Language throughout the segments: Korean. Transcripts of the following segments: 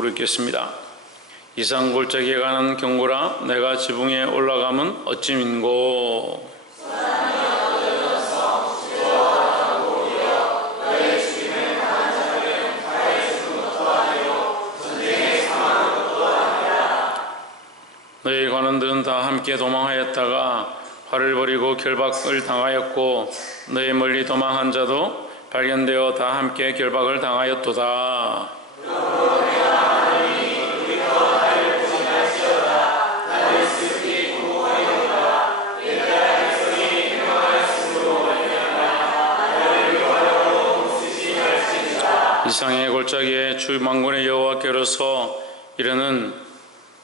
약속으로 읽겠습니다. 이상 골짜기에 가는 경고라. 내가 지붕에 올라가면 어찌 민고. 너희 관원들은 다 함께 도망하였다가 활을 벌이고 결박을 당하였고, 너희 멀리 도망한 자도 발견되어 다 함께 결박을 당하였도다. 이상의 골짜기에 주 만군의 여호와께로서 이르는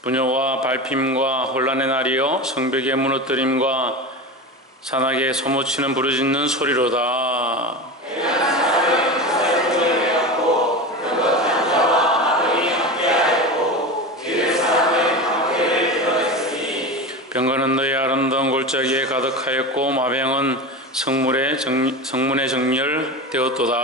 분뇨와 발핌과 혼란의 날이여 성벽의 무너뜨림과 산악의 소모치는 부르짖는 소리로다. 병거는 너희 아름다운 골짜기에 가득하였고 마병은 성문에 정렬되었도다.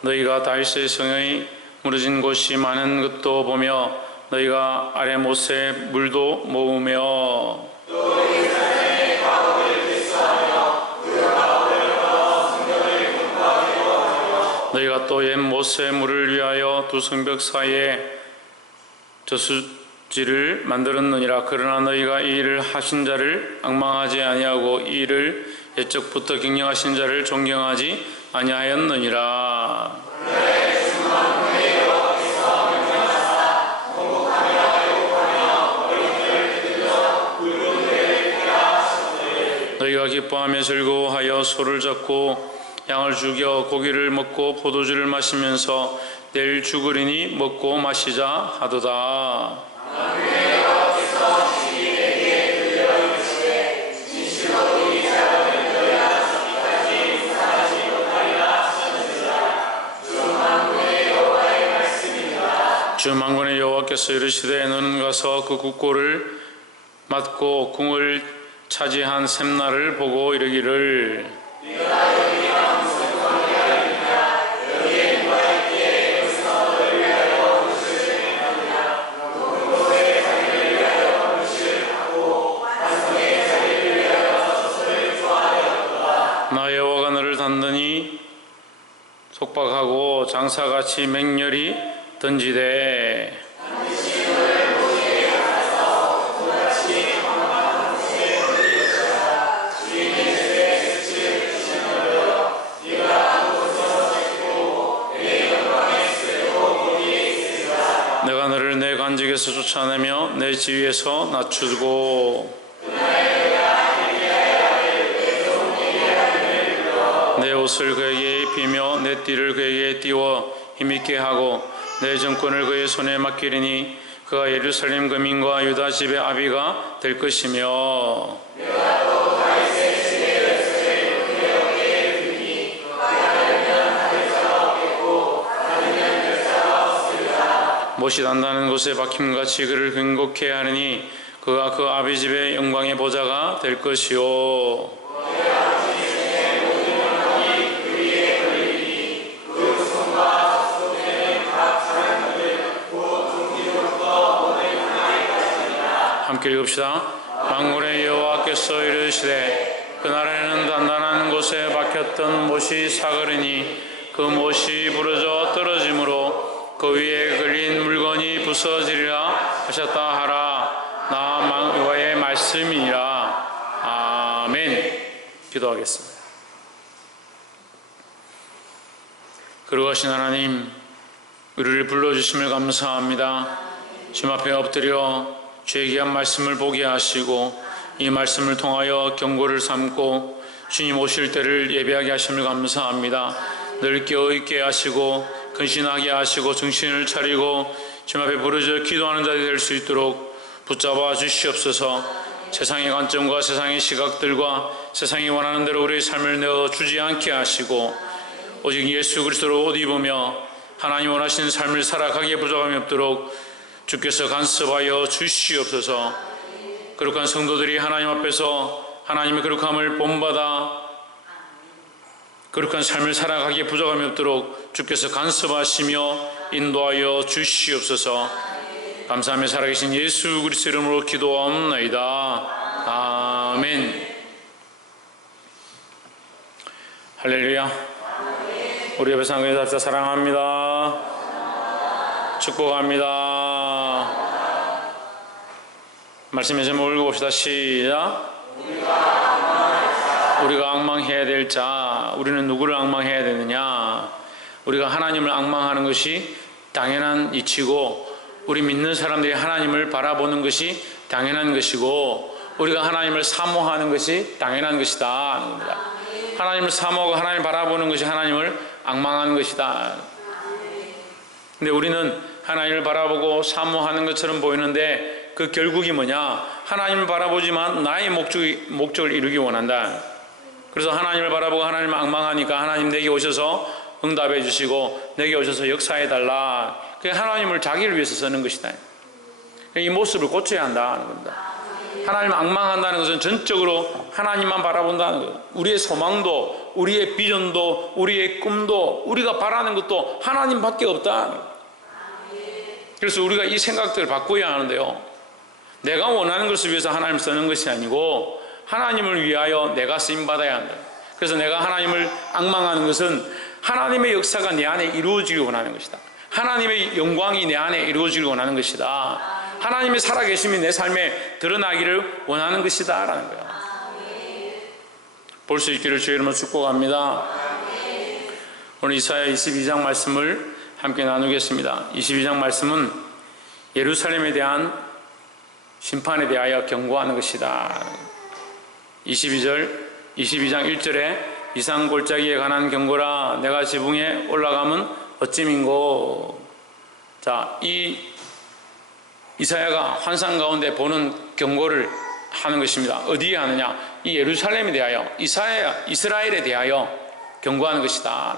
너희가 다윗의 성의 무너진 곳이 많은 것도 보며 너희가 아래 못에 물도 모으며 너희가 또 옛 못에 물을 위하여 두 성벽 사이에 저수지를 만들었느니라. 그러나 너희가 이 일을 하신 자를 앙망하지 아니하고 이 일을 옛적부터 경영하신 자를 존경하지 아니하였느니라. 너희가 기뻐하며 즐거워하여 소를 잡고 양을 죽여 고기를 먹고 포도주를 마시면서 내일 죽으리니 먹고 마시자 하도다. 주 만군의 여호와께서 이르시되 너는 가서 그 국고를 맞고 궁을 차지한 샘나를 보고 이르기를 나 여호와가 너를 단단히 속박하고 장사같이 맹렬히 던지되 내가 너를 내 관직에서 쫓아내며 내 지위에서 낮추고 내 옷을 그에게 입히며 내 띠를 그에게 띄워 힘있게 하고 내 정권을 그의 손에 맡기리니 그가 예루살렘 거민과 유다 집의 아비가 될 것이며 못이 단다는 곳에 박힘같이 그를 근곡케 하리니 그가 그 아비 집의 영광의 보좌가 될 것이요 함께 읽읍시다. 만군의 여호와께서 이르시되 그날에는 단단한 곳에 박혔던 못이 사그리니 그 못이 부러져 떨어짐으로 그 위에 걸린 물건이 부서지리라 하셨다 하라. 나 여호와의 말씀이니라. 아멘. 기도하겠습니다. 거룩하신 하나님, 우리를 불러주심을 감사합니다. 주님 앞에 엎드려 주의 귀한 말씀을 보게 하시고 이 말씀을 통하여 경고를 삼고 주님 오실 때를 예배하게 하심을 감사합니다. 늘 깨어있게 하시고 근신하게 하시고 정신을 차리고 주님 앞에 부르짖어 기도하는 자들이 될 수 있도록 붙잡아 주시옵소서. 세상의 관점과 세상의 시각들과 세상이 원하는 대로 우리의 삶을 내어주지 않게 하시고 오직 예수 그리스도로 옷 입으며 하나님 원하시는 삶을 살아가기에 부족함이 없도록 주께서 간섭하여 주시옵소서. 거룩한 성도들이 하나님 앞에서 하나님의 거룩함을 본받아 거룩한 삶을 살아가기에 부족함이 없도록 주께서 간섭하시며 인도하여 주시옵소서. 감사하며 살아계신 예수 그리스도 이름으로 기도하옵나이다. 아멘. 할렐루야. 우리 옆에 상근이 답사 사랑합니다. 축복합니다. 말씀의 제목 읽어봅시다. 시작. 우리가 앙망해야 될 자, 우리는 누구를 앙망해야 되느냐? 우리가 하나님을 앙망하는 것이 당연한 이치고, 우리 믿는 사람들이 하나님을 바라보는 것이 당연한 것이고, 우리가 하나님을 사모하는 것이 당연한 것이다 하는 겁니다. 하나님을 사모하고 하나님을 바라보는 것이 하나님을 앙망하는 것이다. 근데 우리는 하나님을 바라보고 사모하는 것처럼 보이는데 그 결국이 뭐냐? 하나님을 바라보지만 나의 목적을 이루기 원한다. 그래서 하나님을 바라보고 하나님을 앙망하니까 하나님 내게 오셔서 응답해 주시고 내게 오셔서 역사해 달라. 그게 하나님을 자기를 위해서 쓰는 것이다. 이 모습을 고쳐야 한다는 겁니다. 하나님을 앙망한다는 것은 전적으로 하나님만 바라본다는 거예요. 우리의 소망도, 우리의 비전도, 우리의 꿈도, 우리가 바라는 것도 하나님밖에 없다. 그래서 우리가 이 생각들을 바꿔야 하는데요, 내가 원하는 것을 위해서 하나님을 쓰는 것이 아니고 하나님을 위하여 내가 쓰임받아야 한다. 그래서 내가 하나님을 앙망하는 것은 하나님의 역사가 내 안에 이루어지길 원하는 것이다. 하나님의 영광이 내 안에 이루어지길 원하는 것이다. 하나님의 살아계심이 내 삶에 드러나기를 원하는 것이다 라는 거예요. 볼 수 있기를 주의 이름으로 축복합니다. 오늘 이사야 22장 말씀을 함께 나누겠습니다. 22장 말씀은 예루살렘에 대한 심판에 대하여 경고하는 것이다. 22장 1절에 이산골짜기에 관한 경고라. 내가 지붕에 올라가면 어찌민고. 자, 이 이사야가 환상 가운데 보는 경고를 하는 것입니다. 어디에 하느냐? 이 예루살렘에 대하여, 이스라엘에 대하여 경고하는 것이다.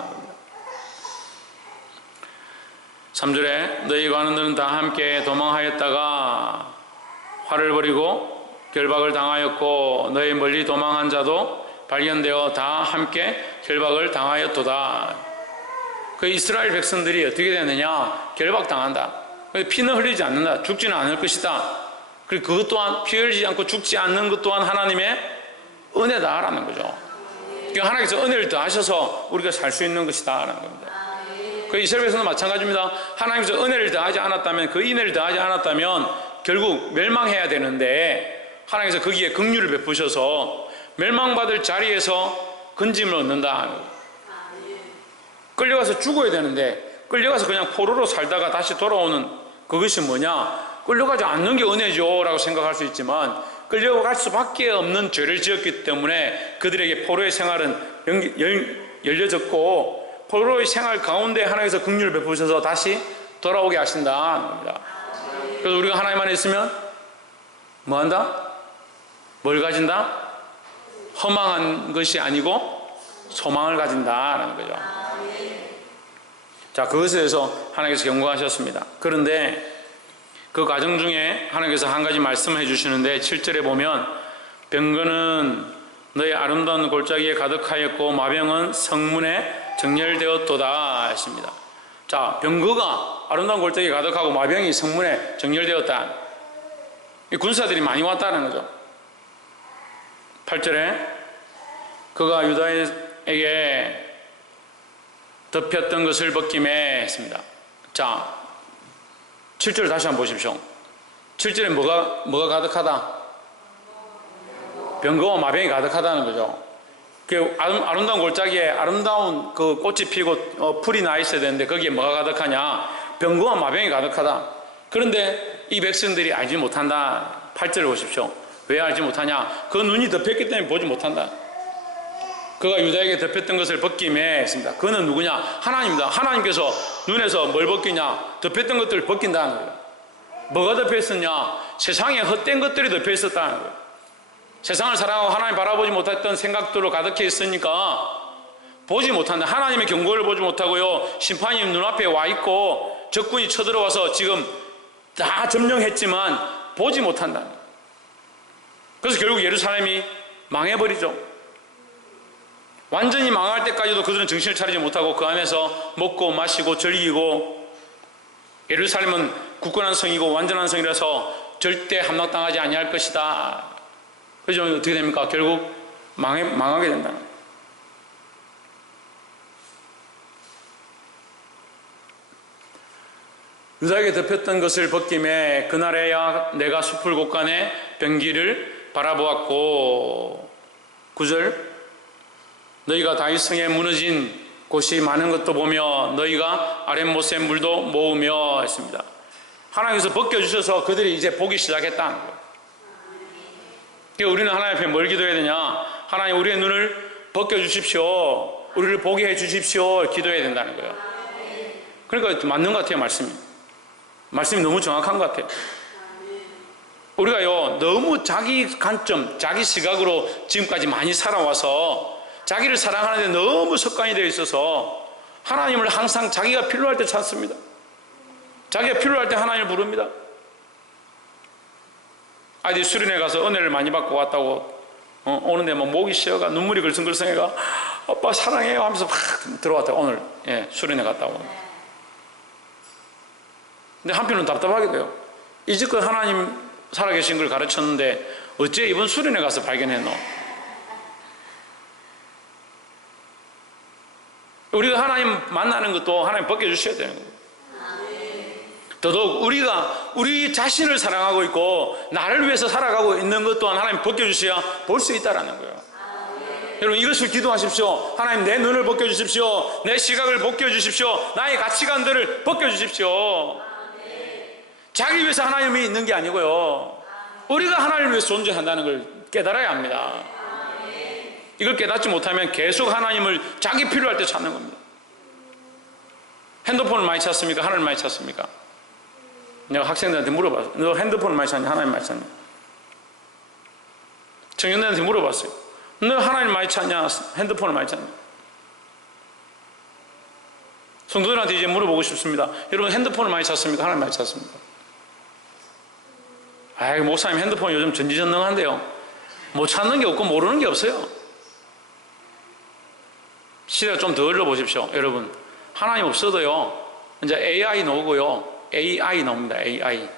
3절에 너희 관원들은 다 함께 도망하였다가 화를 벌이고 결박을 당하였고 너희 멀리 도망한 자도 발견되어 다 함께 결박을 당하였도다. 그 이스라엘 백성들이 어떻게 되느냐? 결박당한다. 피는 흘리지 않는다. 죽지는 않을 것이다. 그리고 그것 또한 피 흘리지 않고 죽지 않는 것 또한 하나님의 은혜다라는 거죠. 그러니까 하나님께서 은혜를 더하셔서 우리가 살 수 있는 것이다라는 겁니다. 그 이스라엘 백성도 마찬가지입니다. 하나님께서 은혜를 더하지 않았다면, 그 은혜를 더하지 않았다면 결국 멸망해야 되는데 하나님께서 거기에 긍휼을 베푸셔서 멸망받을 자리에서 건짐을 얻는다. 끌려가서 죽어야 되는데 끌려가서 그냥 포로로 살다가 다시 돌아오는 그것이 뭐냐? 끌려가지 않는 게 은혜죠 라고 생각할 수 있지만 끌려갈 수밖에 없는 죄를 지었기 때문에 그들에게 포로의 생활은 열려졌고 포로의 생활 가운데 하나님께서 긍휼을 베푸셔서 다시 돌아오게 하신다는 겁니다. 그래서 우리가 하나님 안에 있으면 뭐한다? 뭘 가진다? 허망한 것이 아니고 소망을 가진다라는 거죠. 자, 그것에 대해서 하나님께서 경고하셨습니다. 그런데 그 과정 중에 하나님께서 한 가지 말씀을 해주시는데 7절에 보면 병거는 너의 아름다운 골짜기에 가득하였고 마병은 성문에 정렬되었도다 했습니다. 자, 병거가 아름다운 골짜기에 가득하고 마병이 성문에 정렬되었다. 이 군사들이 많이 왔다는 거죠. 8절에 그가 유다에게 덮였던 것을 벗김에 했습니다. 자, 7절 다시 한번 보십시오. 7절에 뭐가 가득하다? 병거와 마병이 가득하다는 거죠. 그 아름다운 골짜기에 아름다운 그 꽃이 피고 풀이 나 있어야 되는데 거기에 뭐가 가득하냐? 병거와 마병이 가득하다. 그런데 이 백성들이 알지 못한다. 8절을 보십시오. 왜 알지 못하냐? 그 눈이 덮였기 때문에 보지 못한다. 그가 유다에게 덮였던 것을 벗김에 했습니다. 그는 누구냐? 하나님입니다. 하나님께서 눈에서 뭘 벗기냐? 덮였던 것들을 벗긴다는 거예요. 뭐가 덮여있었냐? 세상에 헛된 것들이 덮여있었다는 거예요. 세상을 사랑하고 하나님 바라보지 못했던 생각들로 가득해 있으니까 보지 못한다. 하나님의 경고를 보지 못하고요, 심판이 눈앞에 와 있고 적군이 쳐들어와서 지금 다 점령했지만 보지 못한다. 그래서 결국 예루살렘이 망해버리죠. 완전히 망할 때까지도 그들은 정신을 차리지 못하고 그 안에서 먹고 마시고 즐기고, 예루살렘은 굳건한 성이고 완전한 성이라서 절대 함락당하지 아니할 것이다. 그죠? 어떻게 됩니까? 결국 망하게 된다는 거예요. 유다에게 덮였던 것을 벗김에 그날에야 내가 숲을 곳간에 병기를 바라보았고, 9절, 너희가 다윗성에 무너진 곳이 많은 것도 보며 너희가 아랫못의 물도 모으며 했습니다. 하나님께서 벗겨주셔서 그들이 이제 보기 시작했다는 거예요. 그러니까 우리는 하나님 앞에 뭘 기도해야 되냐? 하나님, 우리의 눈을 벗겨주십시오. 우리를 보게 해주십시오. 기도해야 된다는 거예요. 그러니까 맞는 것 같아요. 말씀이 너무 정확한 것 같아요. 우리가요, 너무 자기 관점, 자기 시각으로 지금까지 많이 살아와서 자기를 사랑하는 데 너무 습관이 되어 있어서 하나님을 항상 자기가 필요할 때 찾습니다. 자기가 필요할 때 하나님을 부릅니다. 아이들이 수련회 가서 은혜를 많이 받고 왔다고 오는데 뭐 목이 쉬어가 눈물이 글썽글썽해가 아빠 사랑해요 하면서 막 들어왔다. 오늘 수련회 갔다 오고. 근데 한편은 답답하게 돼요. 이제껏 하나님 살아계신 걸 가르쳤는데 어째 이번 수련회 가서 발견했노? 우리가 하나님 만나는 것도 하나님 벗겨주셔야 되는 거예요. 더더욱 우리가 우리 자신을 사랑하고 있고 나를 위해서 살아가고 있는 것 또한 하나님 벗겨주셔야 볼 수 있다는 거예요. 여러분, 이것을 기도하십시오. 하나님, 내 눈을 벗겨주십시오. 내 시각을 벗겨주십시오. 나의 가치관들을 벗겨주십시오. 자기 위해서 하나님이 있는 게 아니고요, 우리가 하나님을 위해서 존재한다는 걸 깨달아야 합니다. 이걸 깨닫지 못하면 계속 하나님을 자기 필요할 때 찾는 겁니다. 핸드폰을 많이 찾습니까? 하나님을 많이 찾습니까? 내가 학생들한테 물어봤어요. 너 핸드폰을 많이 찾냐? 하나님 많이 찾냐? 청년들한테 물어봤어요. 너 하나님 많이 찾냐? 핸드폰을 많이 찾냐? 성도들한테 이제 물어보고 싶습니다. 여러분, 핸드폰을 많이 찾습니까? 하나님 많이 찾습니까? 아이, 목사님 핸드폰 요즘 전지전능한데요. 못 찾는 게 없고 모르는 게 없어요. 시대가 좀 더 흘러보십시오. 여러분, 하나님 없어도요, 이제 AI 나오고요. AI 나옵니다. AI.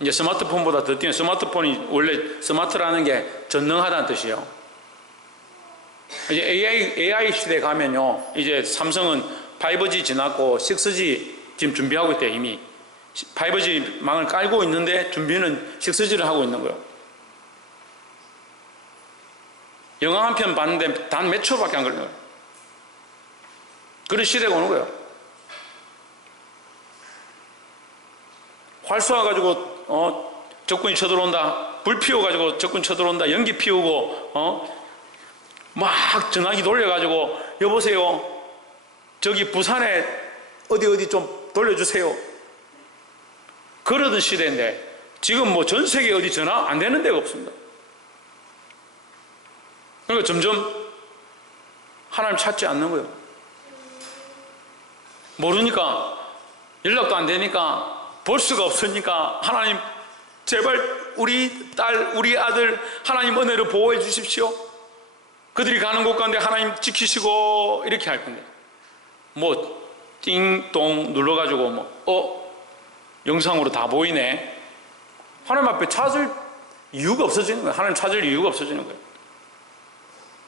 이제 스마트폰보다 더 뛰는, 스마트폰이 원래 스마트라는 게 전능하다는 뜻이에요. 이제 AI 시대에 가면요, 이제 삼성은 5G 지났고 6G 지금 준비하고 있대요. 이미 5G 망을 깔고 있는데 준비는 6G를 하고 있는 거예요. 영화 한 편 봤는데 단 몇 초밖에 안 걸려요. 그런 시대가 오는 거예요. 활 쏘아가지고 적군이 쳐들어온다. 불 피워가지고 적군 쳐들어온다. 연기 피우고 막 전화기 돌려가지고 여보세요, 저기 부산에 어디 좀 돌려주세요. 그러던 시대인데 지금 뭐 전 세계 어디 전화 안 되는 데가 없습니다. 그러니까 점점 하나님 찾지 않는 거예요. 모르니까, 연락도 안 되니까, 볼 수가 없으니까 하나님 제발 우리 딸, 우리 아들 하나님 은혜로 보호해 주십시오. 그들이 가는 곳 가운데 하나님 지키시고 이렇게 할 건데, 뭐 띵동 눌러가지고 영상으로 다 보이네. 하나님 앞에 찾을 이유가 없어지는 거예요. 하나님 찾을 이유가 없어지는 거예요.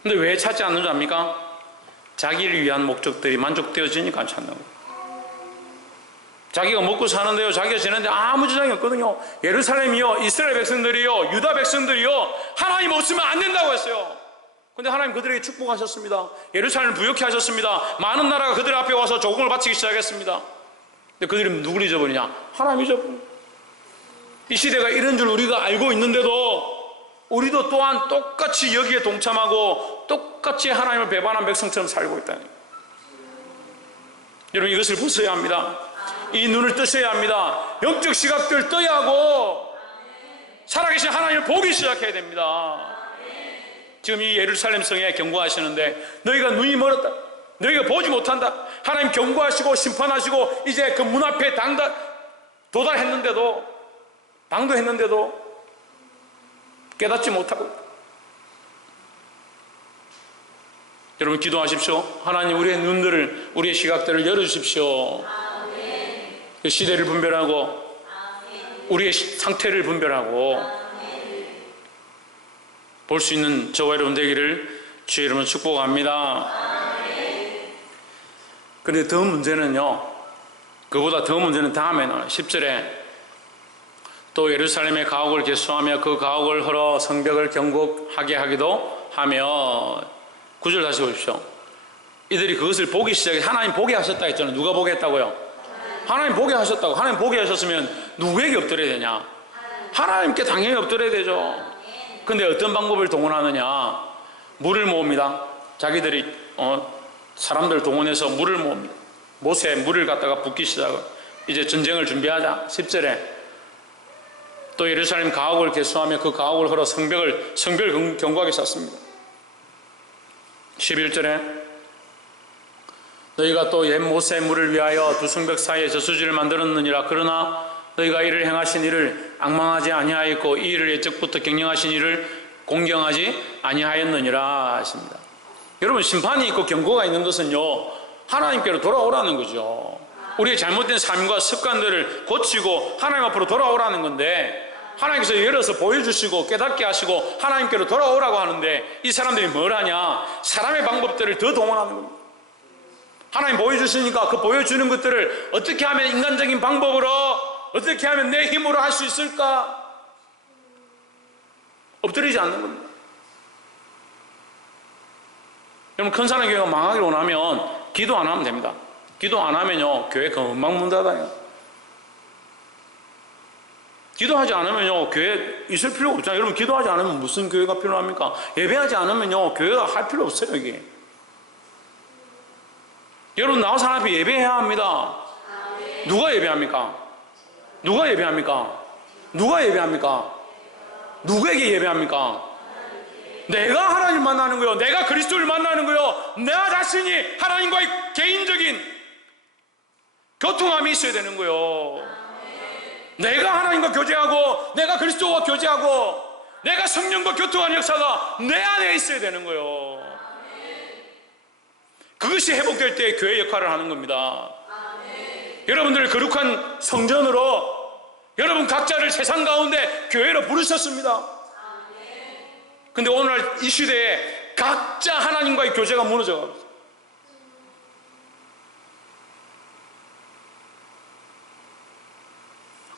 근데 왜 찾지 않는 줄 압니까? 자기를 위한 목적들이 만족되어지니까 안 찾는 거예요. 자기가 먹고 사는데요, 자기가 지내는데 아무 지장이 없거든요. 예루살렘이요, 이스라엘 백성들이요, 유다 백성들이요, 하나님 없으면 안 된다고 했어요. 근데 하나님 그들에게 축복하셨습니다. 예루살렘을 부욕케 하셨습니다. 많은 나라가 그들 앞에 와서 조공을 바치기 시작했습니다. 근데 그들이 누구를 잊어버리냐? 하나님 잊어버려요. 이 시대가 이런 줄 우리가 알고 있는데도 우리도 또한 똑같이 여기에 동참하고 똑같이 하나님을 배반한 백성처럼 살고 있다니. 여러분, 이것을 보셔야 합니다. 이 눈을 뜨셔야 합니다. 영적 시각들 떠야 하고 살아계신 하나님을 보기 시작해야 됩니다. 지금 이 예루살렘 성에 경고하시는데 너희가 눈이 멀었다, 너희가 보지 못한다. 하나님 경고하시고 심판하시고 이제 그 문 앞에 도달했는데도, 당도했는데도 깨닫지 못하고 있다. 여러분 기도하십시오. 하나님 우리의 눈들을, 우리의 시각들을 열어주십시오. 그 시대를 분별하고 우리의 상태를 분별하고 볼 수 있는 저와 여러분 되기를 주의 이름으로 축복합니다. 그런데 더 문제는요, 그보다 더 문제는 다음에는 10절에 또 예루살렘의 가옥을 개수하며 그 가옥을 헐어 성벽을 경곡하게 하기도 하며, 9절 다시 보십시오. 이들이 그것을 보기 시작해. 하나님 보게 하셨다 했잖아요. 누가 보게 했다고요? 하나님 보게 하셨다고. 하나님 보게 하셨으면 누구에게 엎드려야 되냐? 하나님께 당연히 엎드려야 되죠. 근데 어떤 방법을 동원하느냐? 물을 모읍니다. 자기들이 사람들 동원해서 물을 모읍니다. 못에 물을 갖다가 붓기 시작을. 이제 전쟁을 준비하자. 10절에 또 예루살렘 가옥을 개수하며 그 가옥을 헐어 성벽을 견고하게 쌓습니다. 11절에 너희가 또 옛 모세 물을 위하여 두 성벽 사이에 저수지를 만들었느니라. 그러나 너희가 이를 행하신 이를 앙망하지 아니하였고 이 일을 옛적부터 경영하신 이를 공경하지 아니하였느니라 하십니다. 여러분, 심판이 있고 경고가 있는 것은요, 하나님께로 돌아오라는 거죠. 우리의 잘못된 삶과 습관들을 고치고 하나님 앞으로 돌아오라는 건데, 하나님께서 열어서 보여주시고 깨닫게 하시고 하나님께로 돌아오라고 하는데, 이 사람들이 뭘 하냐? 사람의 방법들을 더 동원하는 겁니다. 하나님 보여주시니까 그 보여주는 것들을 어떻게 하면 인간적인 방법으로, 어떻게 하면 내 힘으로 할 수 있을까? 엎드리지 않는 겁니다. 여러분, 큰 사랑교회가 망하기를 원하면 기도 안 하면 됩니다. 기도 안 하면요, 교회 금방 문 닫아요. 기도하지 않으면요, 교회 있을 필요가 없잖아요. 여러분, 기도하지 않으면 무슨 교회가 필요합니까? 예배하지 않으면요, 교회가 할 필요 없어요, 이게. 여러분, 나와서 하나님 앞에 예배해야 합니다. 누가 예배합니까? 누가 예배합니까? 누가 예배합니까? 누구에게 예배합니까? 내가 하나님 만나는 거요. 내가 그리스도를 만나는 거요. 나 자신이 하나님과의 개인적인 교통함이 있어야 되는 거요. 내가 하나님과 교제하고 내가 그리스도와 교제하고 내가 성령과 교통하는 역사가 내 안에 있어야 되는 거요. 그것이 회복될 때 교회 역할을 하는 겁니다. 여러분들을 거룩한 성전으로, 여러분 각자를 세상 가운데 교회로 부르셨습니다. 근데 오늘날 이 시대에 각자 하나님과의 교제가 무너져갑니다.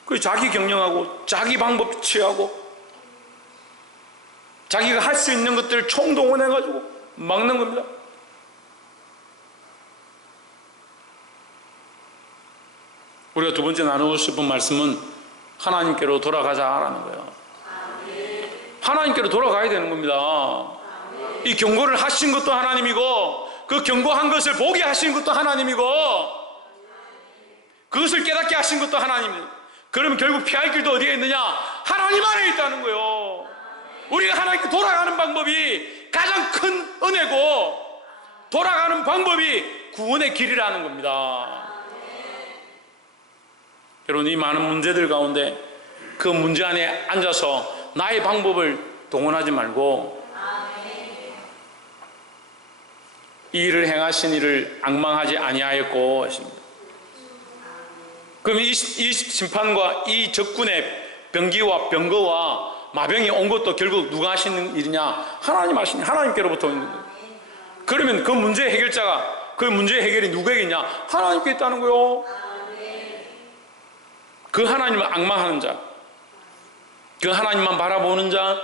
그 자기 경영하고 자기 방법 취하고 자기가 할 수 있는 것들을 총동원해가지고 막는 겁니다. 우리가 두 번째 나누고 싶은 말씀은 하나님께로 돌아가자라는 거예요. 하나님께로 돌아가야 되는 겁니다. 이 경고를 하신 것도 하나님이고 그 경고한 것을 보게 하신 것도 하나님이고 그것을 깨닫게 하신 것도 하나님입니다. 그러면 결국 피할 길도 어디에 있느냐? 하나님 안에 있다는 거예요. 우리가 하나님께 돌아가는 방법이 가장 큰 은혜고 돌아가는 방법이 구원의 길이라는 겁니다. 여러분, 이 많은 문제들 가운데 그 문제 안에 앉아서 나의 방법을 동원하지 말고 이 일을 행하신 이를 앙망하지 아니하였고 하십니다. 그럼 이 심판과 이 적군의 병기와 병거와 마병이 온 것도 결국 누가 하시는 일이냐? 하나님 하시는, 하나님께로부터 오는 거예요. 그러면 그 문제의 해결자가, 그 문제의 해결이 누구에게 있냐? 하나님께 있다는 거예요. 그 하나님을 앙망하는 자, 그 하나님만 바라보는 자,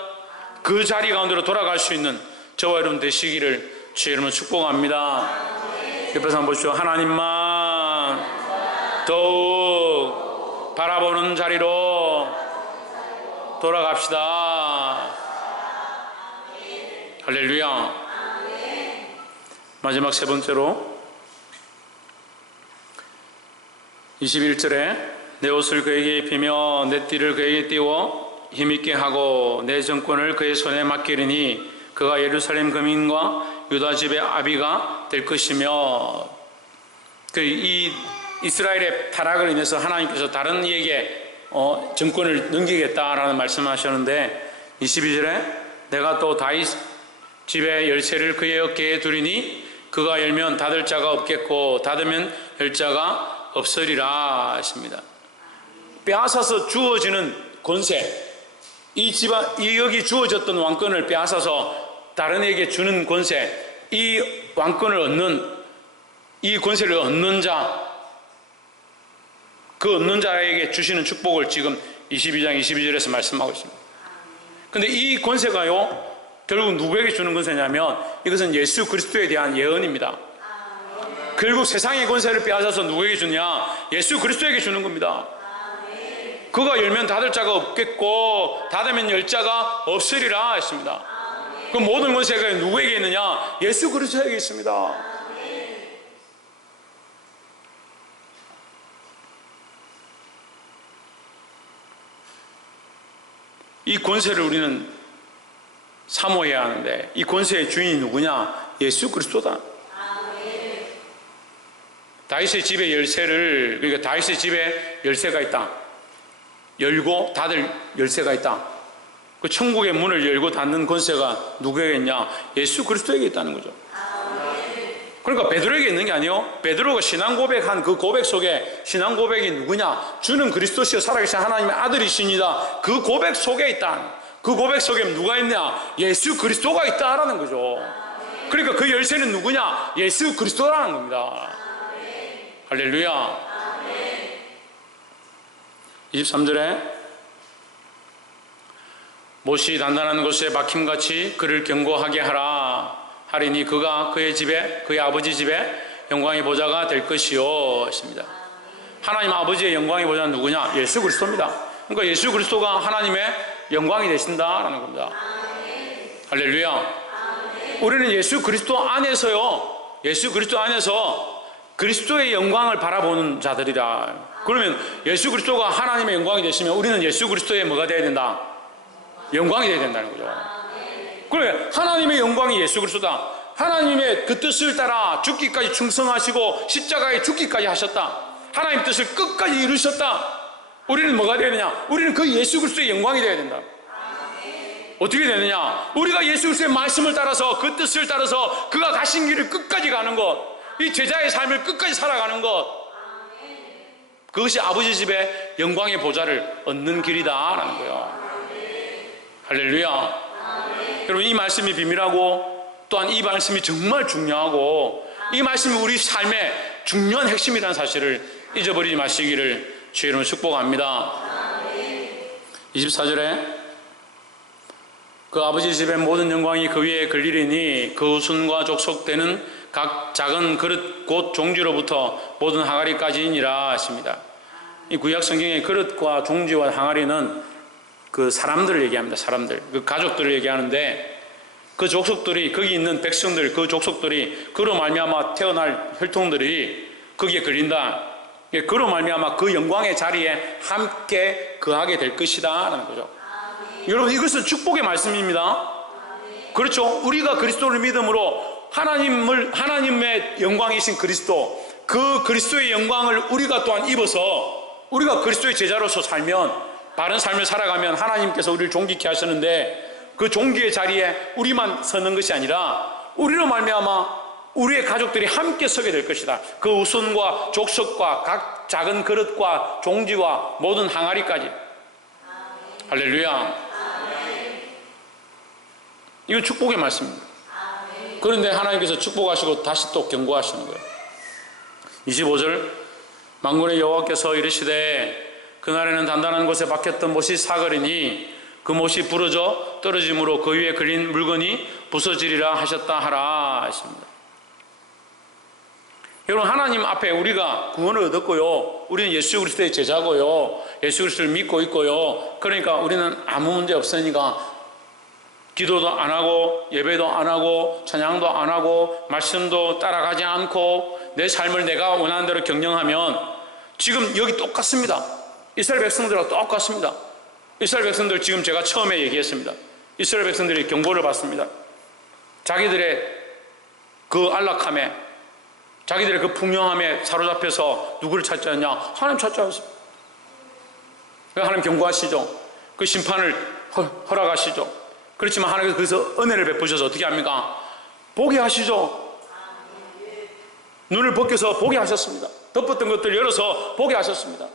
그 자리 가운데로 돌아갈 수 있는 저와 여러분 되시기를 주의 이름으로 축복합니다. 옆에서 한번 보십시오. 하나님만 더욱 바라보는 자리로 돌아갑시다. 할렐루야. 마지막 세 번째로 21절에 내 옷을 그에게 입히며 내 띠를 그에게 띄워 힘있게 하고 내 정권을 그의 손에 맡기리니 그가 예루살렘 거민과 유다 집의 아비가 될 것이며, 이 이스라엘의 타락을 인해서 하나님께서 다른 이에게 정권을 넘기겠다라는 말씀을 하셨는데 22절에 내가 또 다윗 집에 열쇠를 그의 어깨에 두리니 그가 열면 닫을 자가 없겠고 닫으면 열 자가 없으리라 하십니다. 빼앗아서 주어지는 권세, 이 여기 주어졌던 왕권을 빼앗아서 다른 에게 주는 권세, 이 왕권을 얻는, 이 권세를 얻는 자, 그 얻는 자에게 주시는 축복을 지금 22장 22절에서 말씀하고 있습니다. 근데 이 권세가요, 결국 누구에게 주는 권세냐면 이것은 예수 그리스도에 대한 예언입니다. 결국 세상의 권세를 빼앗아서 누구에게 주냐? 예수 그리스도에게 주는 겁니다. 그가 열면 닫을 자가 없겠고 닫으면 열 자가 없으리라 했습니다. 그 모든 권세가 누구에게 있느냐? 예수 그리스도에게 있습니다. 이 권세를 우리는 사모해야 하는데 이 권세의 주인이 누구냐? 예수 그리스도다. 다윗의 집에 열쇠를, 그러니까 다윗의 집에 열쇠가 있다. 열고 닫을 열쇠가 있다. 그 천국의 문을 열고 닫는 권세가 누구에게 있냐? 예수 그리스도에게 있다는 거죠. 그러니까 베드로에게 있는 게 아니에요. 베드로가 신앙 고백한 그 고백 속에 신앙 고백이 누구냐? 주는 그리스도시여 살아계신 하나님의 아들이시니다. 그 고백 속에 있다. 그 고백 속에 누가 있냐? 예수 그리스도가 있다라는 거죠. 그러니까 그 열쇠는 누구냐? 예수 그리스도라는 겁니다. 할렐루야. 23절에 못이 단단한 곳에 박힘같이 그를 견고하게 하리니 그가 그의 집에, 그의 아버지 집에 영광의 보좌가 될 것이요 했습니다. 하나님 아버지의 영광의 보좌는 누구냐? 예수 그리스도입니다. 그러니까 예수 그리스도가 하나님의 영광이 되신다라는 겁니다. 할렐루야. 우리는 예수 그리스도 안에서요, 예수 그리스도 안에서 그리스도의 영광을 바라보는 자들이다. 그러면 예수 그리스도가 하나님의 영광이 되시면 우리는 예수 그리스도의 뭐가 되어야 된다? 영광이 되어야 된다는 거죠. 그래, 하나님의 영광이 예수 그리스도다. 하나님의 그 뜻을 따라 죽기까지 충성하시고 십자가에 죽기까지 하셨다. 하나님 뜻을 끝까지 이루셨다. 우리는 뭐가 되어야 되냐? 우리는 그 예수 그리스도의 영광이 되어야 된다. 어떻게 되느냐? 우리가 예수 그리스도의 말씀을 따라서 그 뜻을 따라서 그가 가신 길을 끝까지 가는 것, 이 제자의 삶을 끝까지 살아가는 것, 그것이 아버지 집에 영광의 보좌를 얻는 길이다라는 거예요. 할렐루야. 여러분, 이 말씀이 비밀하고 또한 이 말씀이 정말 중요하고 이 말씀이 우리 삶의 중요한 핵심이라는 사실을 잊어버리지 마시기를 주의 이름으로 축복합니다. 24절에 그 아버지 집의 모든 영광이 그 위에 걸리리니 그 후손과 족속되는 각 작은 그릇 곧 종지로부터 모든 항아리까지니라 하십니다. 이 구약 성경의 그릇과 종지와 항아리는 그 사람들을 얘기합니다. 사람들, 그 가족들을 얘기하는데 그 족속들이, 거기 있는 백성들, 그 족속들이 그로 말미암아 태어날 혈통들이 거기에 걸린다. 그로 말미암아 그 영광의 자리에 함께 거하게 될 것이다 라는 거죠. 여러분, 이것은 축복의 말씀입니다. 그렇죠. 우리가 그리스도를 믿음으로 하나님의 영광이신 그리스도, 그 그리스도의 영광을 우리가 또한 입어서 우리가 그리스도의 제자로서 살면, 바른 삶을 살아가면 하나님께서 우리를 존귀케 하셨는데 그 존귀의 자리에 우리만 서는 것이 아니라 우리로 말미암아 우리의 가족들이 함께 서게 될 것이다. 그 후손과 족속과 각 작은 그릇과 종지와 모든 항아리까지. 할렐루야. 이건 축복의 말씀입니다. 그런데 하나님께서 축복하시고 다시 또 경고하시는 거예요. 25절, 만군의 여호와께서 이르시되 그날에는 단단한 곳에 박혔던 못이 사거리니 그 못이 부러져 떨어짐으로 그 위에 걸린 물건이 부서지리라 하셨다 하라 하십니다. 여러분, 하나님 앞에 우리가 구원을 얻었고요, 우리는 예수 그리스도의 제자고요, 예수 그리스도를 믿고 있고요, 그러니까 우리는 아무 문제 없으니까 기도도 안 하고 예배도 안 하고 찬양도 안 하고 말씀도 따라가지 않고 내 삶을 내가 원하는 대로 경영하면 지금 여기 똑같습니다. 이스라엘 백성들하고 똑같습니다. 이스라엘 백성들, 지금 제가 처음에 얘기했습니다. 이스라엘 백성들이 경고를 받습니다. 자기들의 그 안락함에, 자기들의 그 풍요함에 사로잡혀서 누구를 찾지 않냐? 하나님 찾지 않습니다. 하나님 경고하시죠. 그 심판을 허락하시죠. 그렇지만 하나님께서 거기서 은혜를 베푸셔서 어떻게 합니까? 보게 하시죠. 눈을 벗겨서 보게 하셨습니다. 덮었던 것들을 열어서 보게 하셨습니다.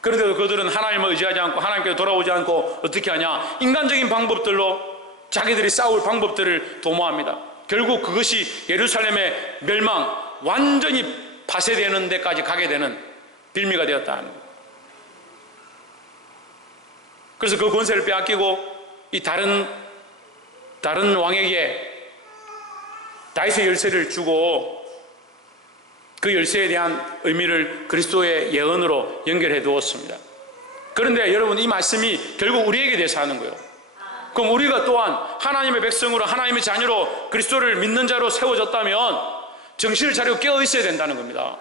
그런데도 그들은 하나님을 의지하지 않고 하나님께로 돌아오지 않고 어떻게 하냐? 인간적인 방법들로 자기들이 싸울 방법들을 도모합니다. 결국 그것이 예루살렘의 멸망, 완전히 파쇄되는 데까지 가게 되는 빌미가 되었다는 거예요. 그래서 그 권세를 빼앗기고 이 다른 왕에게 다윗의 열쇠를 주고 그 열쇠에 대한 의미를 그리스도의 예언으로 연결해 두었습니다. 그런데 여러분, 이 말씀이 결국 우리에게 대해서 하는 거예요. 그럼 우리가 또한 하나님의 백성으로, 하나님의 자녀로, 그리스도를 믿는 자로 세워졌다면 정신을 차리고 깨어 있어야 된다는 겁니다.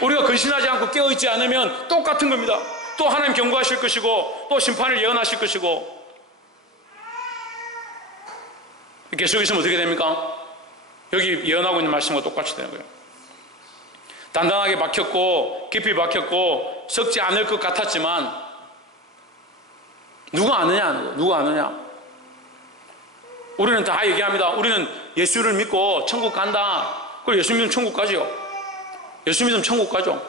우리가 근신하지 않고 깨어 있지 않으면 똑같은 겁니다. 또 하나님 경고하실 것이고 또 심판을 예언하실 것이고, 계속 있으면 어떻게 됩니까? 여기 예언하고 있는 말씀과 똑같이 되는 거예요. 단단하게 박혔고 깊이 박혔고 썩지 않을 것 같았지만 누가 아느냐? 누가 아느냐? 우리는 다 얘기합니다. 우리는 예수를 믿고 천국 간다. 그리고 예수 믿으면 천국 가죠. 예수 믿으면 천국 가죠.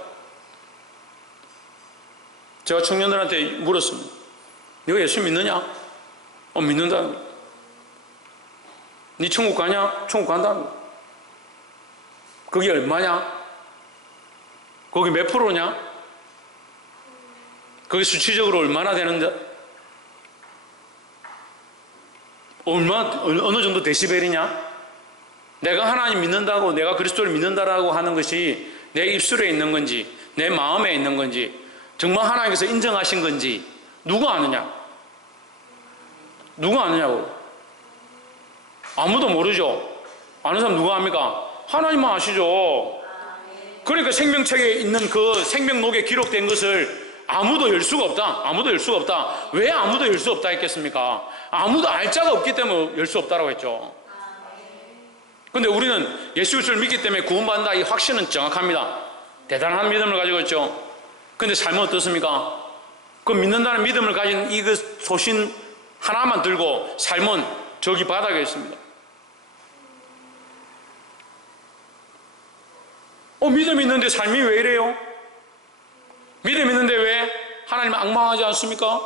제가 청년들한테 물었습니다. 너가 예수 믿느냐? 믿는다는 거예요. 네 천국 가냐? 천국 간다는 거예요. 그게 얼마냐? 거기 몇 프로냐? 그게 수치적으로 얼마나 되는데? 어느 정도 데시벨이냐? 내가 하나님 믿는다고, 내가 그리스도를 믿는다라고 하는 것이 내 입술에 있는 건지, 내 마음에 있는 건지, 정말 하나님께서 인정하신 건지, 누가 아느냐? 누가 아느냐고? 아무도 모르죠. 아는 사람 누가 압니까? 하나님만 아시죠. 그러니까 생명책에 있는 그 생명록에 기록된 것을 아무도 열 수가 없다. 아무도 열 수가 없다. 왜 아무도 열 수 없다 했겠습니까? 아무도 알 자가 없기 때문에 열 수 없다라고 했죠. 그런데 우리는 예수 그리스도를 믿기 때문에 구원받는다, 이 확신은 정확합니다. 대단한 믿음을 가지고 있죠. 그런데 삶은 어떻습니까? 그 믿는다는 믿음을 가진 이 그 소신 하나만 들고 삶은 저기 바닥에 있습니다. 믿음이 있는데 삶이 왜 이래요? 믿음이 있는데 왜 하나님을 앙망하지 않습니까?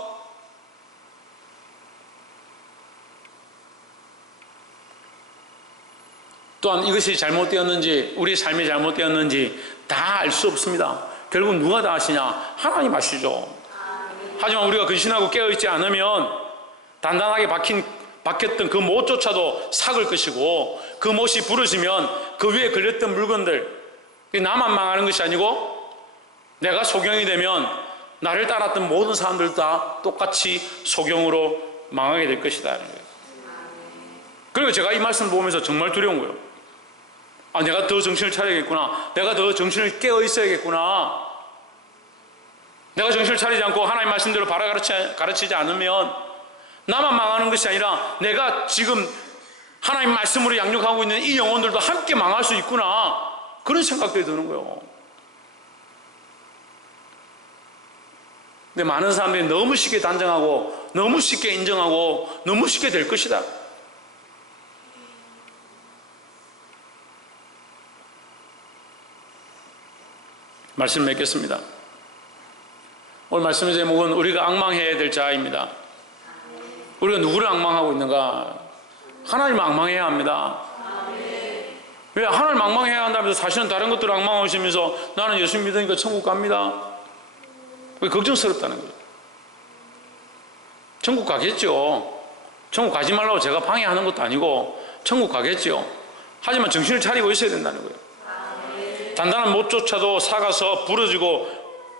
또한 이것이 잘못되었는지, 우리의 삶이 잘못되었는지 다 알 수 없습니다. 결국 누가 다 아시냐? 하나님 아시죠. 하지만 우리가 근신하고 깨어있지 않으면 단단하게 박혔던 그 못조차도 삭을 것이고, 그 못이 부러지면 그 위에 걸렸던 물건들, 나만 망하는 것이 아니고 내가 소경이 되면 나를 따랐던 모든 사람들 다 똑같이 소경으로 망하게 될 것이다. 그리고 제가 이 말씀을 보면서 정말 두려운 거예요. 내가 더 정신을 차려야겠구나. 내가 더 정신을 깨어 있어야겠구나. 내가 정신을 차리지 않고 하나님 말씀대로 바로 가르치지 않으면 나만 망하는 것이 아니라 내가 지금 하나님 말씀으로 양육하고 있는 이 영혼들도 함께 망할 수 있구나. 그런 생각들이 드는 거예요. 근데 많은 사람들이 너무 쉽게 단정하고 너무 쉽게 인정하고 너무 쉽게 될 것이다. 말씀 맺겠습니다. 오늘 말씀의 제목은 우리가 앙망해야 될 자입니다. 우리가 누구를 앙망하고 있는가? 하나님을 앙망해야 합니다. 왜 하나님을 앙망해야 한다면서 사실은 다른 것들을 앙망하시면서 나는 예수 믿으니까 천국 갑니다. 왜 걱정스럽다는 거예요? 천국 가겠죠. 천국 가지 말라고 제가 방해하는 것도 아니고 천국 가겠죠. 하지만 정신을 차리고 있어야 된다는 거예요. 단단한 못조차도 삭아서 부러지고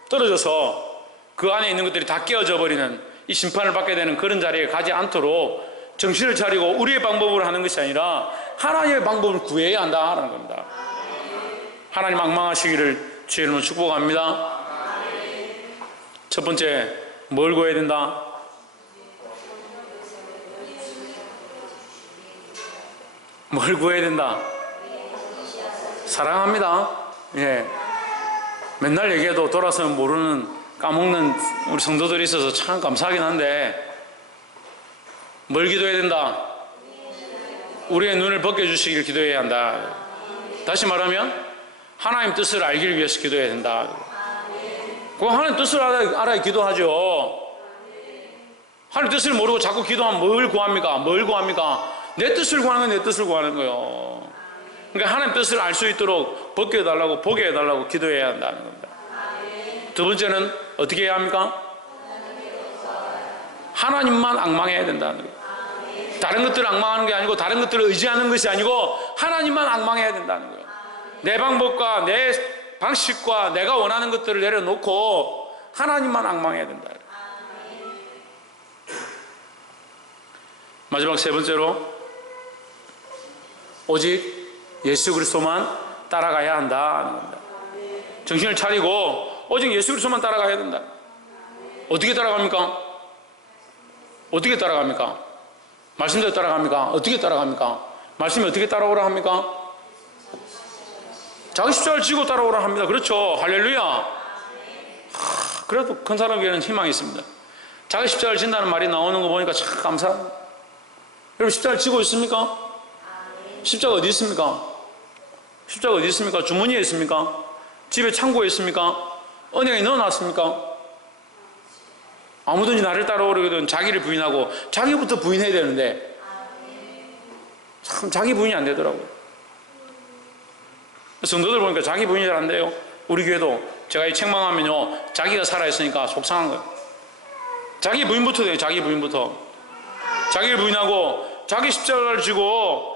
떨어져서 그 안에 있는 것들이 다 깨어져 버리는 이 심판을 받게 되는 그런 자리에 가지 않도록 정신을 차리고 우리의 방법으로 하는 것이 아니라 하나님의 방법을 구해야 한다는 겁니다. 하나님 앙망하시기를 주의 이름으로 축복합니다. 첫 번째, 뭘 구해야 된다? 뭘 구해야 된다? 사랑합니다. 예. 맨날 얘기해도 돌아서면 모르는, 까먹는 우리 성도들이 있어서 참 감사하긴 한데, 뭘 기도해야 된다? 우리의 눈을 벗겨주시길 기도해야 한다. 다시 말하면 하나님 뜻을 알기를 위해서 기도해야 된다. 그 하나님 뜻을 알아야 기도하죠. 하나님 뜻을 모르고 자꾸 기도하면 뭘 구합니까? 뭘 구합니까? 내 뜻을 구하는 건 내 뜻을 구하는 거예요. 그러니까 하나님 뜻을 알 수 있도록 벗겨달라고, 보게 해달라고 기도해야 한다는 겁니다. 두 번째는 어떻게 해야 합니까? 하나님만 앙망해야 된다는 거예요. 다른 것들을 앙망하는 게 아니고, 다른 것들을 의지하는 것이 아니고 하나님만 앙망해야 된다는 거예요. 내 방법과 내 방식과 내가 원하는 것들을 내려놓고 하나님만 앙망해야 된다. 마지막 세 번째로, 오직 예수 그리스도만 따라가야 한다는 겁니다. 정신을 차리고 오직 예수 그리스도만 따라가야 된다. 어떻게 따라갑니까? 어떻게 따라갑니까? 말씀대로 따라갑니까? 어떻게 따라갑니까? 말씀이 어떻게 따라오라 합니까? 자기 십자가를 지고 따라오라 합니다. 그렇죠. 할렐루야. 그래도 큰 사람에게는 희망이 있습니다. 자기 십자가를 진다는 말이 나오는 거 보니까 참 감사합니다. 여러분, 십자가를 지고 있습니까? 십자가 어디 있습니까? 십자가 어디 있습니까? 주머니에 있습니까? 집에 창고에 있습니까? 은행에 넣어놨습니까? 아무든지 나를 따라오려거든 자기를 부인하고, 자기부터 부인해야 되는데 참 자기 부인이 안 되더라고요. 성도들 보니까 자기 부인이 잘 안 돼요. 우리 교회도 제가 이 책망하면요, 자기가 살아있으니까 속상한 거예요. 자기 부인부터 돼요. 자기 부인부터. 자기를 부인하고 자기 십자가를 지고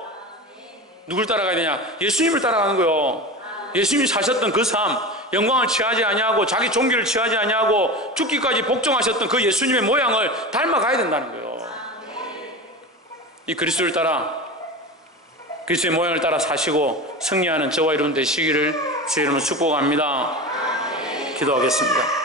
누굴 따라가야 되냐? 예수님을 따라가는 거예요. 예수님이 사셨던 그 삶, 영광을 취하지 아니하고 자기 종기를 취하지 아니하고 죽기까지 복종하셨던 그 예수님의 모양을 닮아가야 된다는 거예요. 이 그리스도를 따라, 그리스도의 모양을 따라 사시고 승리하는 저와 여러분 되시기를 주의 이름으로 축복합니다. 기도하겠습니다.